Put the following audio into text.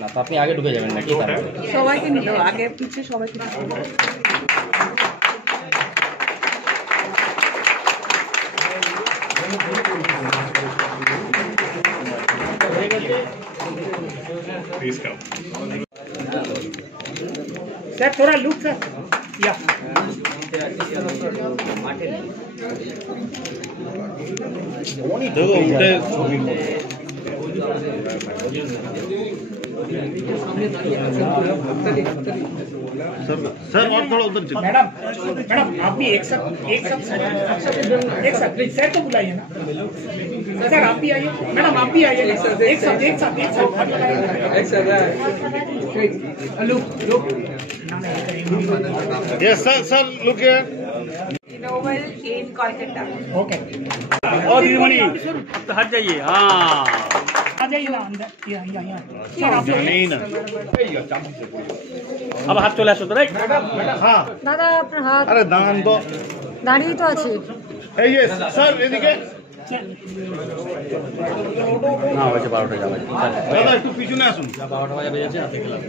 না তো আপনি আগে ঢুকে যাবেন নাকি? সবাইকে নিল আগে পিছে সবাইকে सर थोड़ा लुक सर या देखो उठे सर सर और थोड़ा उधर चलो। मैडम मैडम आप भी एक साथ प्लीज सर को बुलाइए ना सर आप भी आइए मैडम आप भी आइए एक साथ look yes sir sir look here Novel in Kolkata. Okay और दीदीमणि हट जाइए। हाँ आ जाइए ना अंदर यहाँ सर आप नहीं ना अब हाथ চলে আসো তো রাইট। হ্যাঁ দাদা আপনার হাত আরে দাঁড়ান তো দাঁড়িয়ে তো আছে। এই যে স্যার এদিকে না হয়েছে 12টা যাবে। দাদা একটু পিছনে আসুন। 12টা বাজে বেজেছে হাতে খেলাম।